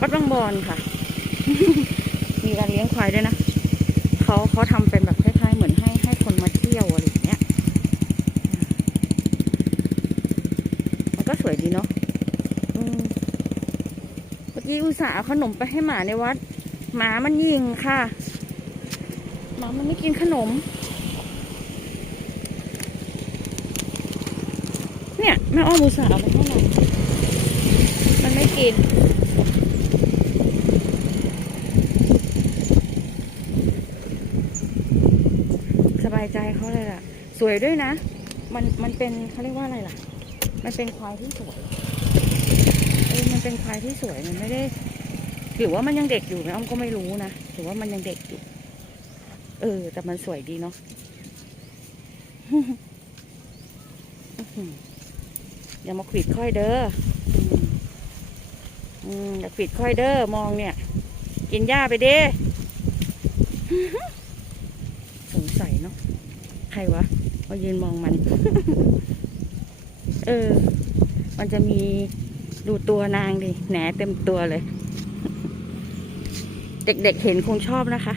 กัดบางบอนค่ะ มีการเลี้ยงควายด้วยนะเขาเขาทำเป็นแบบคล้ายๆเหมือนให้ให้คนมาเที่ยวอะไรอย่างเงี้ยมันก็สวยดีเนาะเมื่อกี้อุตส่าห์เอาขนมไปให้หมาในวัด หมามันยิงค่ะหมามันไม่กินขนม เนี่ยแม่อ้อมอุตส่าห์เอาไปให้มันมันไม่กิน บายใจเขาเลยล่ะ สวยด้วยนะ มันมันเป็นเขาเรียกว่าอะไรล่ะ มันเป็นควายที่สวยเออมันเป็นควายที่สวยมันไม่ได้หรือว่ามันยังเด็กอยู่แม่อ้อมก็ไม่รู้นะหรือว่ามันยังเด็กอยู่ เออ แต่มันสวยดีเนาะอย่ามาขวิดค่อยเด้ออืมอย่าขวิดค่อยเด้อมองเนี่ย กินหญ้าไปเด้ สงสัยเนาะใครวะมายืนมองมัน เออ มันจะมีดูตัวนางดิแหนเต็มตัวเลย เด็กๆเห็นคงชอบนะคะ